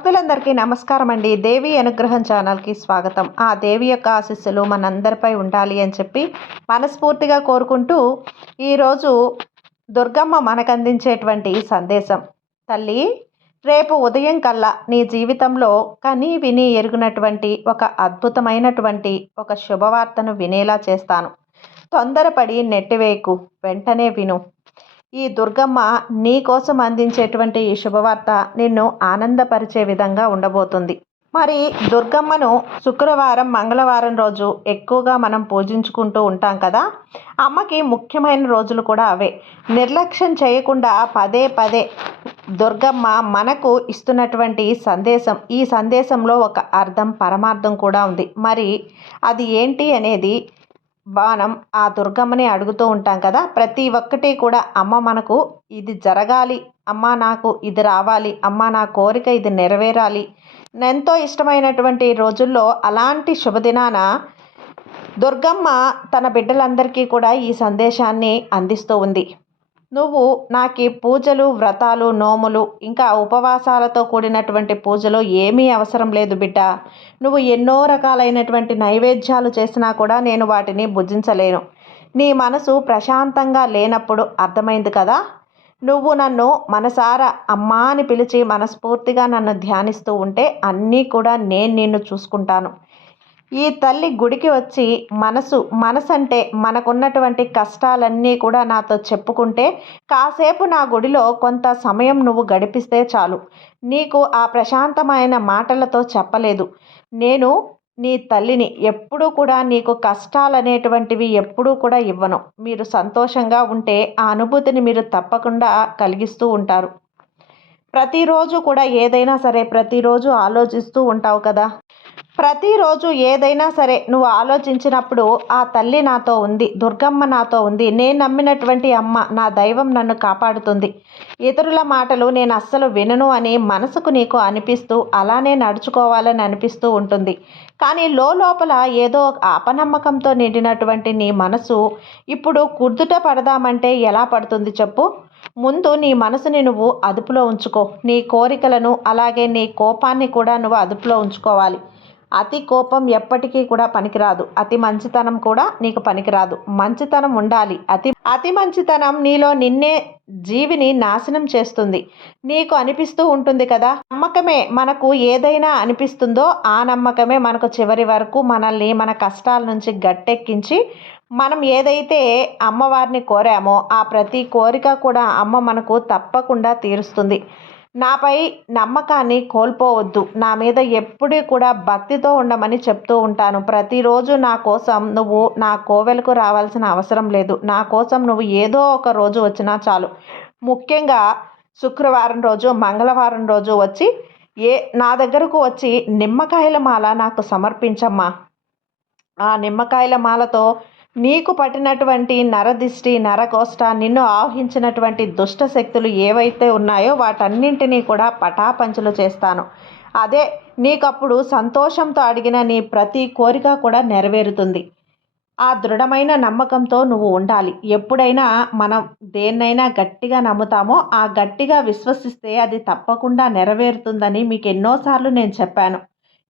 భక్తులందరికీ నమస్కారం అండి. దేవి అనుగ్రహం ఛానల్కి స్వాగతం. ఆ దేవి యొక్క ఆశీస్సులు మనందరిపై ఉండాలి అని చెప్పి మనస్ఫూర్తిగా కోరుకుంటూ, ఈరోజు దుర్గమ్మ మనకు అందించేటువంటి సందేశం. తల్లి, రేపు ఉదయం కల్లా నీ జీవితంలో కని విని ఎరుగునటువంటి ఒక అద్భుతమైనటువంటి ఒక శుభవార్తను వినేలా చేస్తాను. తొందరపడి నెట్టివేయకు, వెంటనే విను. ఈ దుర్గమ్మ నీ కోసం అందించేటువంటి ఈ శుభవార్త నిన్ను ఆనందపరిచే విధంగా ఉండబోతుంది. మరి దుర్గమ్మను శుక్రవారం, మంగళవారం రోజు ఎక్కువగా మనం పూజించుకుంటూ ఉంటాం కదా. అమ్మకి ముఖ్యమైన రోజులు కూడా అవే. నిర్లక్ష్యం చేయకుండా పదే పదే దుర్గమ్మ మనకు ఇస్తున్నటువంటి సందేశం, ఈ సందేశంలో ఒక అర్థం, పరమార్థం కూడా ఉంది. మరి అది ఏంటి అనేది మనం ఆ దుర్గమ్మని అడుగుతూ ఉంటాం కదా. ప్రతి ఒక్కటి కూడా అమ్మ మనకు ఇది జరగాలి, అమ్మ నాకు ఇది రావాలి, అమ్మ నా కోరిక ఇది నెరవేరాలి. ఎంతో ఇష్టమైనటువంటి రోజుల్లో అలాంటి శుభదినాన దుర్గమ్మ తన బిడ్డలందరికీ కూడా ఈ సందేశాన్ని అందిస్తూ ఉంది. నువ్వు నాకు పూజలు, వ్రతాలు, నోములు, ఇంకా ఉపవాసాలతో కూడినటువంటి పూజలు ఏమీ అవసరం లేదు బిడ్డ. నువ్వు ఎన్నో రకాలైనటువంటి నైవేద్యాలు చేసినా కూడా నేను వాటిని భుజించలేను. నీ మనసు ప్రశాంతంగా లేనప్పుడు అర్థమైంది కదా. నువ్వు నన్ను మనసారా అమ్మా అని పిలిచి మనస్ఫూర్తిగా నన్ను ధ్యానిస్తూ ఉంటే అన్నీ కూడా నేను నిన్ను చూసుకుంటాను. ఈ తల్లి గుడికి వచ్చి మనసు అంటే మనకున్నటువంటి కష్టాలన్నీ కూడా నాతో చెప్పుకుంటే, కాసేపు నా గుడిలో కొంత సమయం నువ్వు గడిపిస్తే చాలు. నీకు ఆ ప్రశాంతమైన మాటలతో చెప్పలేదు. నేను నీ తల్లిని. ఎప్పుడూ కూడా నీకు కష్టాలనేటువంటివి ఎప్పుడూ కూడా ఇవ్వను. మీరు సంతోషంగా ఉంటే ఆ అనుభూతిని మీరు తప్పకుండా కలిగిస్తూ ఉంటారు. ప్రతిరోజు కూడా ఏదైనా సరే ప్రతిరోజు ఆలోచిస్తూ ఉంటావు కదా. ప్రతిరోజు ఏదైనా సరే నువ్వు ఆలోచించినప్పుడు ఆ తల్లి నాతో ఉంది, దుర్గమ్మ నాతో ఉంది, నేను నమ్మినటువంటి అమ్మ, నా దైవం నన్ను కాపాడుతుంది, ఇతరుల మాటలు నేను అస్సలు వినను అని మనసుకు నీకు అనిపిస్తూ అలానే నడుచుకోవాలని అనిపిస్తూ ఉంటుంది. కానీ లోపల ఏదో అపనమ్మకంతో నిండినటువంటి నీ మనసు ఇప్పుడు కుదుట పడదామంటే ఎలా పడుతుంది చెప్పు. ముందు నీ మనసుని నువ్వు అదుపులో ఉంచుకో. నీ కోరికలను అలాగే నీ కోపాన్ని కూడా నువ్వు అదుపులో ఉంచుకోవాలి. అతి కోపం ఎప్పటికీ కూడా పనికిరాదు. అతి మంచితనం కూడా నీకు పనికిరాదు. మంచితనం ఉండాలి. అతి మంచితనం నీలో నిన్నే జీవిని నాశనం చేస్తుంది. నీకు అనిపిస్తూ ఉంటుంది కదా, నమ్మకమే మనకు ఏదైనా అనిపిస్తుందో ఆ నమ్మకమే మనకు చివరి వరకు మనల్ని మన కష్టాల నుంచి గట్టెక్కించి, మనం ఏదైతే అమ్మవారిని కోరామో ఆ ప్రతి కోరిక కూడా అమ్మ మనకు తప్పకుండా తీరుస్తుంది. నాపై నమ్మకాన్ని కోల్పోవద్దు. నా మీద ఎప్పుడూ కూడా భక్తితో ఉండమని చెప్తూ ఉంటాను. ప్రతిరోజు నా కోసం నువ్వు నా కోవెలకు రావాల్సిన అవసరం లేదు. నా కోసం నువ్వు ఏదో ఒక రోజు వచ్చినా చాలు. ముఖ్యంగా శుక్రవారం రోజు, మంగళవారం రోజు వచ్చి నా దగ్గరకు వచ్చి నిమ్మకాయల మాల నాకు సమర్పించమ్మా. ఆ నిమ్మకాయల మాలతో నీకు పట్టినటువంటి నరదిష్టి, నరకోష్ట, నిన్ను ఆవహించినటువంటి దుష్ట శక్తులు ఏవైతే ఉన్నాయో వాటన్నింటినీ కూడా పటాపంచలు చేస్తాను. అదే నీకప్పుడు సంతోషంతో అడిగిన నీ ప్రతి కోరిక కూడా నెరవేరుతుంది. ఆ దృఢమైన నమ్మకంతో నువ్వు ఉండాలి. ఎప్పుడైనా మనం దేన్నైనా గట్టిగా నమ్ముతామో ఆ గట్టిగా విశ్వసిస్తే అది తప్పకుండా నెరవేరుతుందని మీకు ఎన్నోసార్లు నేను చెప్పాను.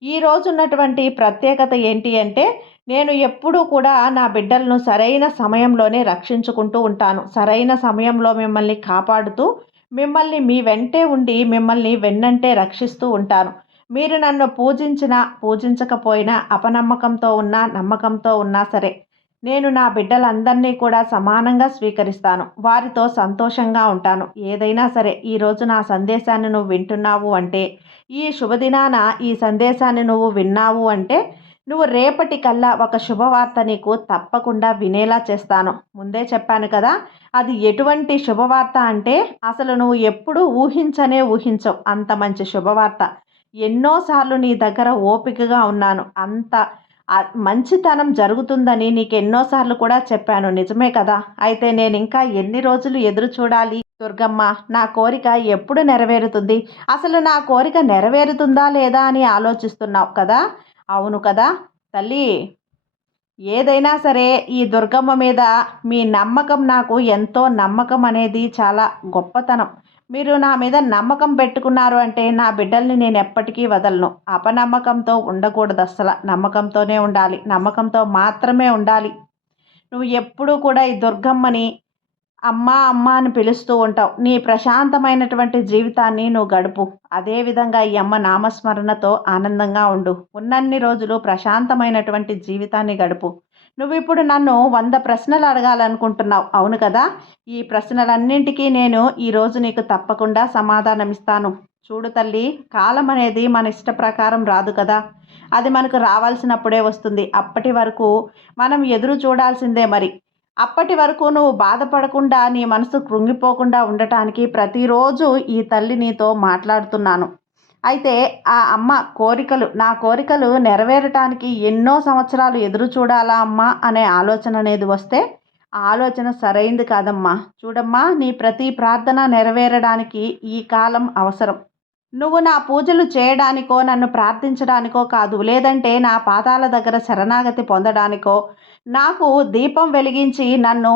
ఈ రోజు ఉన్నటువంటి ప్రత్యేకత ఏంటి అంటే, నేను ఎప్పుడూ కూడా నా బిడ్డలను సరైన సమయంలోనే రక్షించుకుంటూ ఉంటాను. సరైన సమయంలో మిమ్మల్ని కాపాడుతూ, మిమ్మల్ని మీ వెంటే ఉండి మిమ్మల్ని వెన్నంటే రక్షిస్తూ ఉంటాను. మీరు నన్ను పూజించినా పూజించకపోయినా, అపనమ్మకంతో ఉన్నా నమ్మకంతో ఉన్నా సరే, నేను నా బిడ్డలందరినీ కూడా సమానంగా స్వీకరిస్తాను. వారితో సంతోషంగా ఉంటాను. ఏదైనా సరే ఈరోజు నా సందేశాన్ని నువ్వు వింటున్నావు అంటే, ఈ శుభదినాన ఈ సందేశాన్ని నువ్వు విన్నావు అంటే, నువ్వు రేపటి కల్లా ఒక శుభవార్త నీకు తప్పకుండా వినేలా చేస్తాను. ముందే చెప్పాను కదా, అది ఎటువంటి శుభవార్త అంటే అసలు నువ్వు ఎప్పుడూ ఊహించవు అంత మంచి శుభవార్త. ఎన్నోసార్లు నీ దగ్గర ఓపికగా ఉన్నాను. అంత మంచితనం జరుగుతుందని నీకు ఎన్నోసార్లు కూడా చెప్పాను. నిజమే కదా. అయితే నేను ఇంకా ఎన్ని రోజులు ఎదురు చూడాలి దుర్గమ్మ? నా కోరిక ఎప్పుడు నెరవేరుతుంది? అసలు నా కోరిక నెరవేరుతుందా లేదా అని ఆలోచిస్తున్నావు కదా. అవును కదా తల్లి. ఏదైనా సరే ఈ దుర్గమ్మ మీద మీ నమ్మకం, నాకు ఎంతో నమ్మకం అనేది చాలా గొప్పతనం. మీరు నా మీద నమ్మకం పెట్టుకున్నారు అంటే నా బిడ్డల్ని నేను ఎప్పటికీ వదలను. అపనమ్మకంతో ఉండకూడదు అస్సల. నమ్మకంతోనే ఉండాలి. నమ్మకంతో మాత్రమే ఉండాలి. నువ్వు ఎప్పుడూ కూడా ఈ దుర్గమ్మని అమ్మా అమ్మ అని పిలుస్తూ ఉంటావు. నీ ప్రశాంతమైనటువంటి జీవితాన్ని నువ్వు గడుపు. అదేవిధంగా ఈ అమ్మ నామస్మరణతో ఆనందంగా ఉండు. ఉన్నన్ని రోజులు ప్రశాంతమైనటువంటి జీవితాన్ని గడుపు. నువ్వు ఇప్పుడు నన్ను 100 ప్రశ్నలు అడగాలనుకుంటున్నావు, అవును కదా? ఈ ప్రశ్నలన్నింటికీ నేను ఈరోజు నీకు తప్పకుండా సమాధానం ఇస్తాను. చూడు తల్లి, కాలం అనేది మన ఇష్ట ప్రకారం రాదు కదా. అది మనకు రావాల్సినప్పుడే వస్తుంది. అప్పటి వరకు మనం ఎదురు చూడాల్సిందే మరి. అప్పటి వరకు నువ్వు బాధపడకుండా, నీ మనసు కృంగిపోకుండా ఉండటానికి ప్రతిరోజు ఈ తల్లి నీతో మాట్లాడుతున్నాను. అయితే ఆ అమ్మ నా కోరికలు నెరవేరటానికి ఎన్నో సంవత్సరాలు ఎదురు చూడాలా అమ్మా అనే ఆలోచన అనేది వస్తే ఆ ఆలోచన సరైంది కాదమ్మా. చూడమ్మా, నీ ప్రతి ప్రార్థన నెరవేరడానికి ఈ కాలం అవసరం. నువ్వు నా పూజలు చేయడానికో, నన్ను ప్రార్థించడానికో కాదు, లేదంటే నా పాదాల దగ్గర శరణాగతి పొందడానికో, నాకు దీపం వెలిగించి నన్ను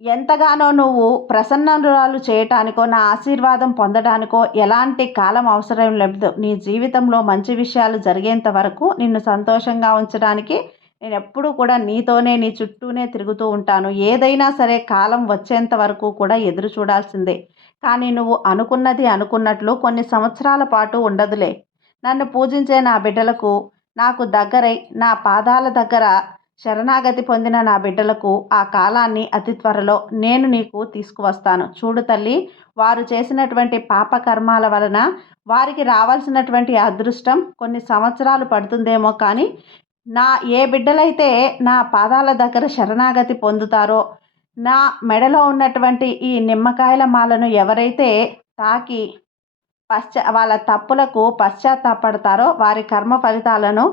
ఎంతగానో నువ్వు ప్రసన్నురాలు చేయటానికో, నా ఆశీర్వాదం పొందడానికో ఎలాంటి కాలం అవసరం లేదు. నీ జీవితంలో మంచి విషయాలు జరిగేంత వరకు నిన్ను సంతోషంగా ఉంచడానికి నేను ఎప్పుడూ కూడా నీతోనే, నీ చుట్టూనే తిరుగుతూ ఉంటాను. ఏదైనా సరే కాలం వచ్చేంత వరకు కూడా ఎదురు చూడాల్సిందే. కానీ నువ్వు అనుకున్నది అనుకున్నట్లు కొన్ని సంవత్సరాల పాటు ఉండదులే. నన్ను పూజించే నా బిడ్డలకు, నాకు దగ్గరై నా పాదాల దగ్గర శరణాగతి పొందిన నా బిడ్డలకు ఆ కాలాన్ని అతి త్వరలో నేను నీకు తీసుకువస్తాను. చూడు తల్లి, వారు చేసినటువంటి పాపకర్మాల వలన వారికి రావాల్సినటువంటి అదృష్టం కొన్ని సంవత్సరాలు పడుతుందేమో, కానీ ఏ బిడ్డలైతే నా పాదాల దగ్గర శరణాగతి పొందుతారో, నా మెడలో ఉన్నటువంటి ఈ నిమ్మకాయల మాలను ఎవరైతే తాకి వాళ్ళ తప్పులకు పశ్చాత్తాపడతారో వారి కర్మ ఫలితాలను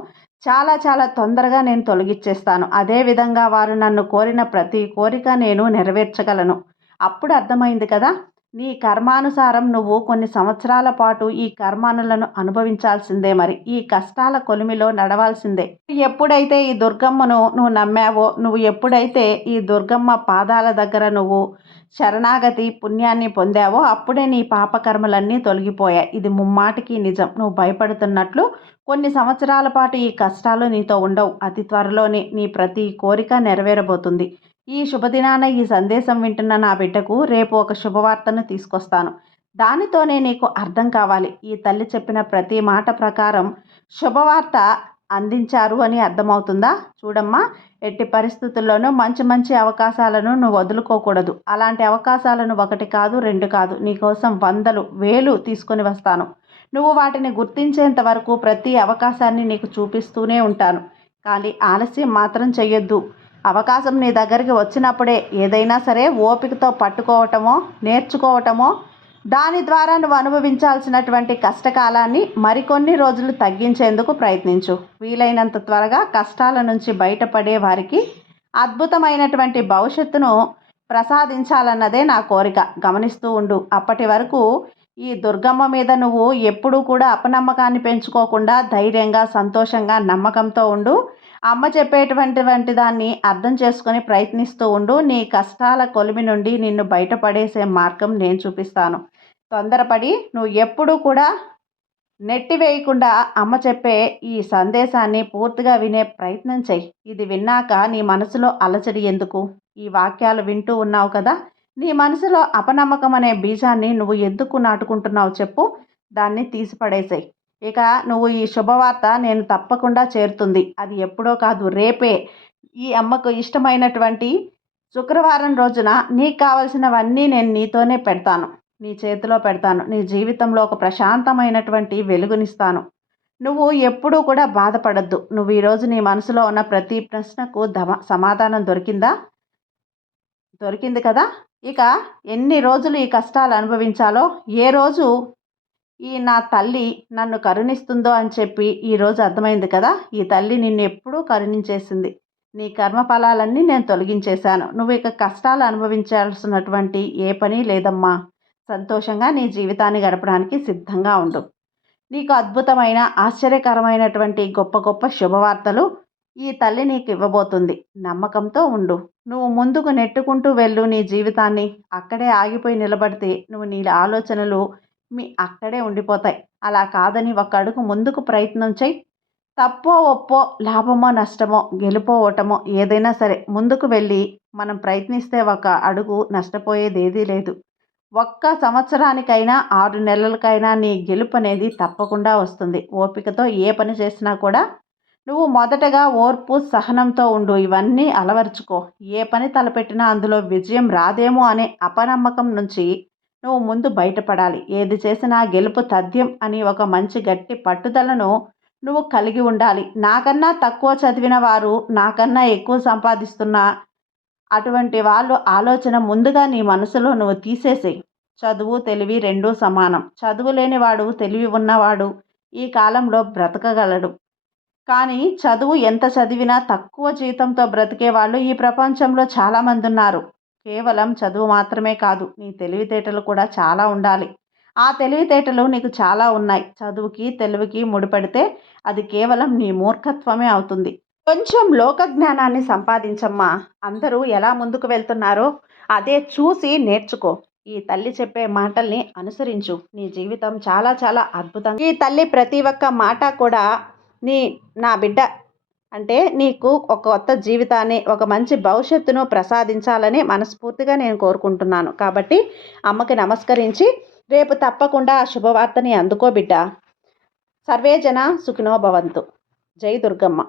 చాలా చాలా తొందరగా నేను తొలగించేస్తాను. అదేవిధంగా వారు నన్ను కోరిన ప్రతి కోరిక నేను నెరవేర్చగలను. అప్పుడు అర్థమైంది కదా, నీ కర్మానుసారం నువ్వు కొన్ని సంవత్సరాల పాటు ఈ కర్మానులను అనుభవించాల్సిందే. మరి ఈ కష్టాల కొలిమిలో నడవాల్సిందే. ఎప్పుడైతే ఈ దుర్గమ్మను నువ్వు నమ్మావో, నువ్వు ఎప్పుడైతే ఈ దుర్గమ్మ పాదాల దగ్గర నువ్వు శరణాగతి పుణ్యాన్ని పొందావో, అప్పుడే నీ పాపకర్మలన్నీ తొలగిపోయాయి. ఇది ముమ్మాటికి నిజం. నువ్వు భయపడుతున్నట్లు కొన్ని సంవత్సరాల పాటు ఈ కష్టాలు నీతో ఉండవు. అతి త్వరలోనే నీ ప్రతి కోరిక నెరవేరబోతుంది. ఈ శుభదినాన ఈ సందేశం వింటున్న నా బిడ్డకు రేపు ఒక శుభవార్తను తీసుకొస్తాను. దానితోనే నీకు అర్థం కావాలి, ఈ తల్లి చెప్పిన ప్రతి మాట ప్రకారం శుభవార్త అందించారు అని అర్థమవుతుందా? చూడమ్మా, ఎట్టి పరిస్థితుల్లోనూ మంచి మంచి అవకాశాలను నువ్వు వదులుకోకూడదు. అలాంటి అవకాశాలను 1 కాదు, 2 కాదు, నీకోసం 100, 1000 తీసుకొని వస్తాను. నువ్వు వాటిని గుర్తించేంత వరకు ప్రతి అవకాశాన్ని నీకు చూపిస్తూనే ఉంటాను. కానీ ఆలస్యం మాత్రం చెయ్యొద్దు. అవకాశం నీ దగ్గరికి వచ్చినప్పుడే ఏదైనా సరే ఓపికతో పట్టుకోవటమో, నేర్చుకోవటమో, దాని ద్వారా నువ్వు అనుభవించాల్సినటువంటి కష్టకాలాన్ని మరికొన్ని రోజులు తగ్గించేందుకు ప్రయత్నించు. వీలైనంత త్వరగా కష్టాల నుంచి బయటపడే వారికి అద్భుతమైనటువంటి భవిష్యత్తును ప్రసాదించాలన్నదే నా కోరిక. గమనిస్తూ ఉండు. అప్పటి వరకు ఈ దుర్గమ్మ మీద నువ్వు ఎప్పుడూ కూడా అపనమ్మకాన్ని పెంచుకోకుండా ధైర్యంగా, సంతోషంగా, నమ్మకంతో ఉండు. అమ్మ చెప్పేటువంటి దాన్ని అర్థం చేసుకొని ప్రయత్నిస్తూ ఉండు. నీ కష్టాల కొలిమి నుండి నిన్ను బయటపడేసే మార్గం నేను చూపిస్తాను. తొందరపడి నువ్వు ఎప్పుడూ కూడా నెట్టివేయకుండా అమ్మ చెప్పే ఈ సందేశాన్ని పూర్తిగా వినే ప్రయత్నం చెయ్యి. ఇది విన్నాక నీ మనసులో అలజడి ఎందుకు? ఈ వాక్యాలు వింటూ ఉన్నావు కదా, నీ మనసులో అపనమ్మకం అనే బీజాన్ని నువ్వు ఎందుకు నాటుకుంటున్నావు చెప్పు. దాన్ని తీసిపడేసేయి. ఇక నువ్వు ఈ శుభవార్త నేను తప్పకుండా చేరుతుంది. అది ఎప్పుడో కాదు, రేపే. ఈ అమ్మకు ఇష్టమైనటువంటి శుక్రవారం రోజున నీకు కావలసినవన్నీ నేను నీతోనే పెడతాను, నీ చేతిలో పెడతాను. నీ జీవితంలో ఒక ప్రశాంతమైనటువంటి వెలుగునిస్తాను. నువ్వు ఎప్పుడూ కూడా బాధపడద్దు. నువ్వు ఈరోజు నీ మనసులో ఉన్న ప్రతి ప్రశ్నకు సమాధానం దొరికింది కదా. ఇక ఎన్ని రోజులు ఈ కష్టాలు అనుభవించాలో, ఏ రోజు ఈ నా తల్లి నన్ను కరుణిస్తుందో అని చెప్పి ఈరోజు అర్థమైంది కదా. ఈ తల్లి నిన్ను ఎప్పుడూ కరుణించేసింది. నీ కర్మఫలాలన్నీ నేను తొలగించేశాను. నువ్వు ఇక కష్టాలు అనుభవించాల్సినటువంటి ఏ పని లేదమ్మా. సంతోషంగా నీ జీవితాన్ని గడపడానికి సిద్ధంగా ఉండు. నీకు అద్భుతమైన, ఆశ్చర్యకరమైనటువంటి గొప్ప గొప్ప శుభవార్తలు ఈ తల్లి నీకు ఇవ్వబోతుంది. నమ్మకంతో ఉండు. నువ్వు ముందుకు నెట్టుకుంటూ వెళ్ళు నీ జీవితాన్ని. అక్కడే ఆగిపోయి నిలబడితే నీ ఆలోచనలు అక్కడే ఉండిపోతాయి. అలా కాదని ఒక అడుగు ముందుకు ప్రయత్నం చెయ్యి. తప్పో ఒప్పో, లాభమో నష్టమో, గెలుపో ఓటమో ఏదైనా సరే ముందుకు వెళ్ళి మనం ప్రయత్నిస్తే ఒక అడుగు నష్టపోయేదేదీ లేదు. ఒక్క సంవత్సరానికైనా 6 నెలలకైనా నీ గెలుపు అనేది తప్పకుండా వస్తుంది. ఓపికతో ఏ పని చేసినా కూడా నువ్వు మొదటగా ఓర్పు, సహనంతో ఉండు. ఇవన్నీ అలవర్చుకో. ఏ పని తలపెట్టినా అందులో విజయం రాదేమో అనే అపనమ్మకం నుంచి నువ్వు ముందు బయటపడాలి. ఏది చేసినా గెలుపు తథ్యం అని ఒక మంచి గట్టి పట్టుదలను నువ్వు కలిగి ఉండాలి. నాకన్నా తక్కువ చదివిన వారు నాకన్నా ఎక్కువ సంపాదిస్తున్న అటువంటి వాళ్ళు ఆలోచన ముందుగా నీ మనసులో నువ్వు తీసేసేయి. చదువు, తెలివి రెండూ సమానం. చదువు లేనివాడు, తెలివి ఉన్నవాడు ఈ కాలంలో బ్రతకగలడు. కానీ చదువు ఎంత చదివినా తక్కువ జీతంతో బ్రతికే వాళ్ళు ఈ ప్రపంచంలో చాలామంది ఉన్నారు. కేవలం చదువు మాత్రమే కాదు, నీ తెలివితేటలు కూడా చాలా ఉండాలి. ఆ తెలివితేటలు నీకు చాలా ఉన్నాయి. చదువుకి, తెలివికి ముడిపడితే అది కేవలం నీ మూర్ఖత్వమే అవుతుంది. కొంచెం లోక జ్ఞానాన్ని సంపాదించమ్మా. అందరూ ఎలా ముందుకు వెళ్తున్నారో అదే చూసి నేర్చుకో. ఈ తల్లి చెప్పే మాటల్ని అనుసరించు. నీ జీవితం చాలా చాలా అద్భుతంగా. ఈ తల్లి ప్రతి ఒక్క మాట కూడా నా బిడ్డ అంటే నీకు ఒక కొత్త జీవితాన్ని, ఒక మంచి భవిష్యత్తును ప్రసాదించాలని మనస్ఫూర్తిగా నేను కోరుకుంటున్నాను. కాబట్టి అమ్మకి నమస్కరించి రేపు తప్పకుండా ఆ శుభవార్తని అందుకో బిడ్డ. సర్వేజన సుఖినో భవంతు. జై దుర్గమ్మ.